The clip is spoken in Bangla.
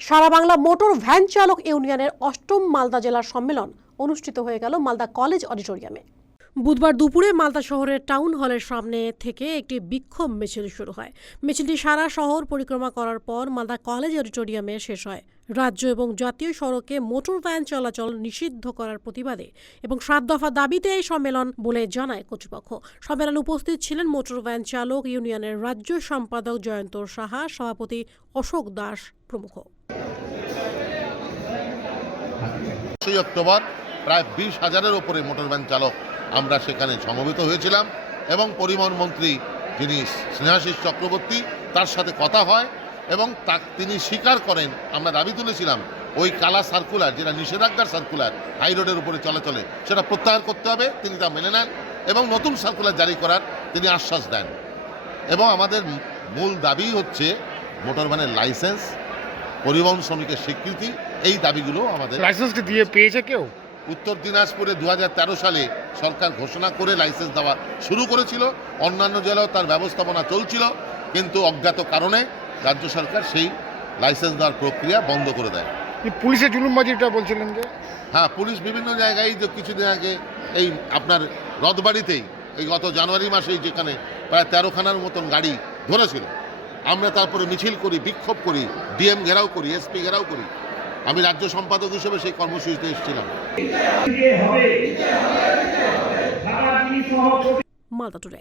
সারা বাংলা মোটর ভ্যান চালক ইউনিয়নের ৮ম মালদা জেলার সম্মেলন অনুষ্ঠিত হয়ে গেল মালদা কলেজ অডিটোরিয়ামে। বুধবার দুপুরে মালদা শহরের টাউন হলের সামনে থেকে একটি বিক্ষোভ মিছিল শুরু হয়। মিছিলটি সারা শহর পরিক্রমা করার পর মালদা কলেজ অডিটোরিয়ামে শেষ হয়। রাজ্য এবং জাতীয় সড়কে মোটর ভ্যান চলাচল নিষিদ্ধ করার প্রতিবাদে এবং ৭ দফা দাবিতে এই সম্মেলন বলে জানায় কর্তৃপক্ষ। সম্মেলনে উপস্থিত ছিলেন মোটর ভ্যান চালক ইউনিয়নের রাজ্য সম্পাদক জয়ন্ত সাহা, সভাপতি অশোক দাস প্রমুখ। ২ অক্টোবর প্রায় ২০,০০০-এর উপরে মোটর ভ্যান চালক আমরা সেখানে সমবেত হয়েছিলাম এবং পরিবহন মন্ত্রী যিনি স্নেহাশিস চক্রবর্তী তার সাথে কথা হয় এবং তিনি স্বীকার করেন আমরা দাবি তুলেছিলাম ওই কালা সার্কুলার যেটা নিষেধাজ্ঞার সার্কুলার হাইরোডের উপরে চলাচলে সেটা প্রত্যাহার করতে হবে। তিনি তা মেনে নেন এবং নতুন সার্কুলার জারি করার তিনি আশ্বাস দেন। এবং আমাদের মূল দাবি হচ্ছে মোটর ভ্যানের লাইসেন্স, পরিবহন শ্রমিকের স্বীকৃতি, এই দাবিগুলো আমাদের। লাইসেন্সটি দিয়ে পেয়েছে কেউ? উত্তর দিনাজপুরে ২০১৩ সালে সরকার ঘোষণা করে লাইসেন্স দেওয়া শুরু করেছিল, অন্যান্য জেলাও তার ব্যবস্থাপনা চলছিল, কিন্তু অজ্ঞাত কারণে রাজ্য সরকার সেই লাইসেন্স দেওয়ার প্রক্রিয়া বন্ধ করে দেয়। পুলিশের জুলুমবাজিটা বলছিলেন যে? হ্যাঁ, পুলিশ বিভিন্ন জায়গায় যে কিছুদিন আগে এই আপনার রথবাড়িতেই এই গত জানুয়ারি মাসেই যেখানে প্রায় ১৩খানার মতন গাড়ি ধরেছিল, আমরা তারপরে মিছিল করি, বিক্ষোভ করি, ডিএম ঘেরাও করি, এসপি ঘেরাও করি। আমি রাজ্য সম্পাদক হিসেবে সেই কর্মসূচিতে এসেছিলাম। মালদা টুডে।